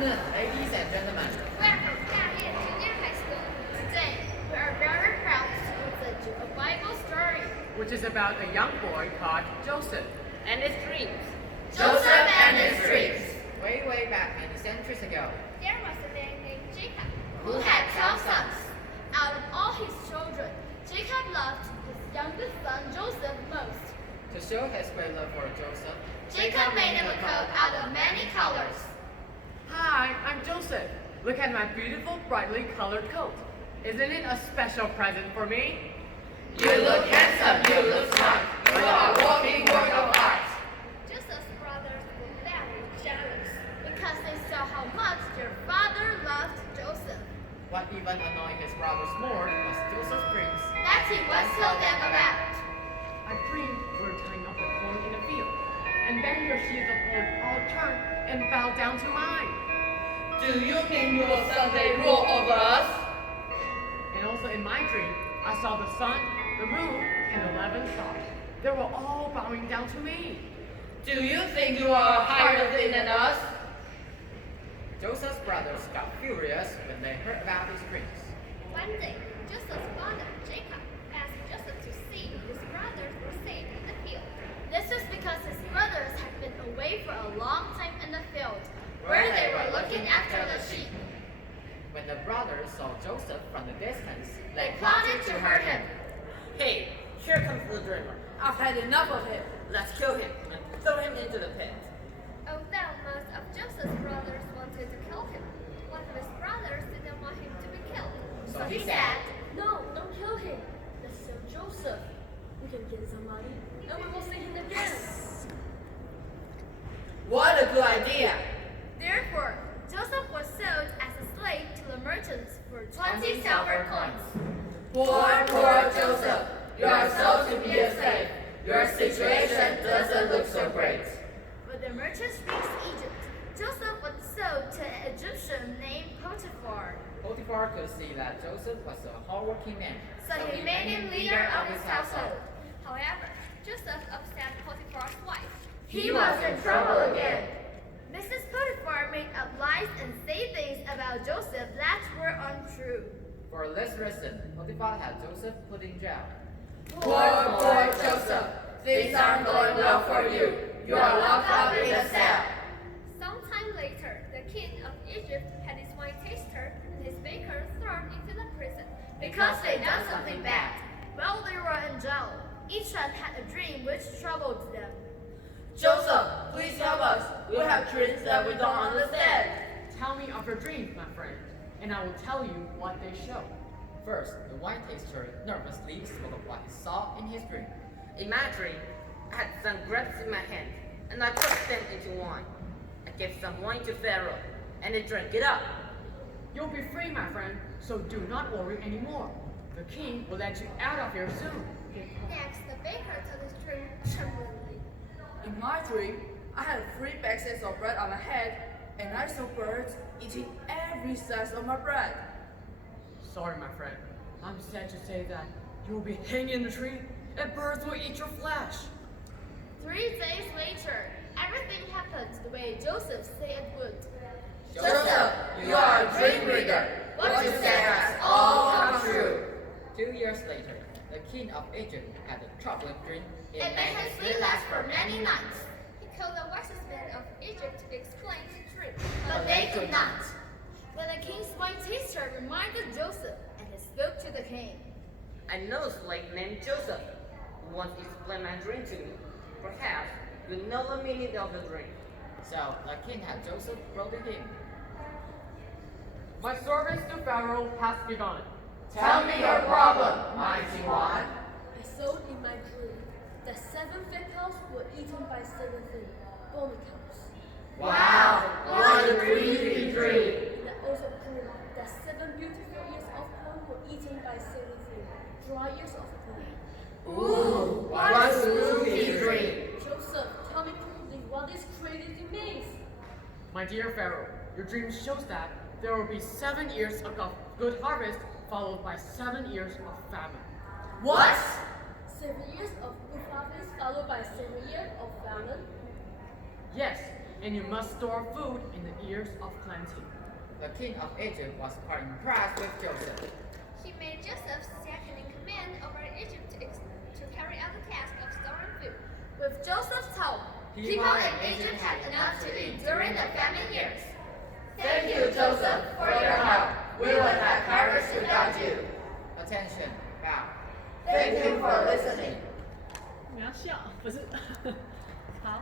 afternoon, ladies and gentlemen. We're from Cameron Junior High School. Today, we are very proud to present you a Bible story. Which is about a young boy called Joseph and his dreams. Joseph and his dreams. Way back many centuries ago, There was a man named Jacob who had 12 sons. Out of all his children, Jacob loved his youngest son Joseph most. To show his great love for Joseph, Jacob made him a coat out of many colors. Hi, I'm Joseph. Look at my beautiful, brightly colored coat. Isn't it a special present for me? You look handsome, you look smart. You are a walking work of art. Joseph's brothers were very jealous because they saw how much their father loved Joseph. What even annoyed his brothers more was Joseph's dreams. That he once told them about. I dreamed we were tying up the corn in a field, and then your sheaves of corn all turned and bowed down to mine. Do you mean you will someday rule over us? And also in my dream, I saw the sun, the moon, and 11 stars. They were all bowing down to me. Do you think you are a higher thing than us? Joseph's brothers got furious when they heard about his dreams. One day, Joseph's father, Jacob, asked Joseph to see if his brothers were safe in the field. This was because his brothers had been away for a long time in the field, where they were looking after the sheep. When the brothers saw Joseph from the distance, They plotted to hurt him. Hey, here comes the dreamer. I've had enough of him. Let's kill him and throw him into the pit. Although most of Joseph's brothers wanted to kill him, one of his brothers didn't want him to be killed. So he said, "No, don't kill him. Let's sell Joseph. We can get some money, and we will see him again." What a good idea. Therefore, Joseph was sold as a slave to the merchants for 20 silver coins. Poor Joseph. You are sold to be a slave. Your situation doesn't look so great. When the merchants reached Egypt, Joseph was sold to an Egyptian named Potiphar. Potiphar could see that Joseph was a hardworking man. So he made him leader of his household. However, Joseph upset Potiphar's wife. He was in trouble again. Mrs. Potiphar made up lies and say things about Joseph that were untrue. For this reason, Potiphar had Joseph put in jail. Poor Joseph. Things aren't going well for you. You are locked up in a cell. Sometime later, the king of Egypt had his wine taster and his baker thrown into the prison because they'd done something bad. While they were in jail, each one had a dream which troubled them. Joseph, please help us. We have dreams that we don't understand. Tell me of your dreams, my friend, and I will tell you what they show. First, the wine taster nervously spoke of what he saw in his dream. In my dream, I had some grapes in my hand, and I put them into wine. I gave some wine to Pharaoh, and he drank it up. You'll be free, my friend, so do not worry anymore. The king will let you out of here soon. Next, the baker told his dream tremblingly. In my dream, I had 3 baskets of bread on my head, and I saw birds eating every slice of my bread. Sorry, my friend. I'm sad to say that you will be hanging in the tree and birds will eat your flesh. 3 days later, everything happened the way Joseph said it would. Joseph, you are a dream reader. What you said has all come true. 2 years later, the king of Egypt had a troubling dream. It made him sleepless for many nights. He called the wisest men of Egypt to explain the dream, but they could not. Then the king's wine taster reminded Joseph, and he spoke to the king. I know a slave named Joseph who once explained my dream to me. Perhaps you know the meaning of the dream. So the king had Joseph brought to him. My service to Pharaoh has begun. Tell me your problem, mighty one. I saw in my dream that 7 fat cows were eaten by 7 bony cows. Wow, what a creepy dream. And I also dreamed that 7 beautiful ears of corn were eaten by 7 dry ears of corn. Ooh, what a spooky dream. Joseph, tell me quickly what this crazy means. My dear Pharaoh, your dream shows that there will be 7 years of good harvest followed by 7 years of famine. What? 7 years of good harvest followed by 7 years of famine. Yes, and you must store food in the years of plenty. The king of Egypt was quite impressed with Joseph. He made Joseph second in command over Egypt to carry out the task of storing food. With Joseph's help, people in Egypt had enough to eat during the famine years. Thank you, Joseph, for your help. We would have perished without you. Attention, bow. Thank you for listening. 你要笑，不是。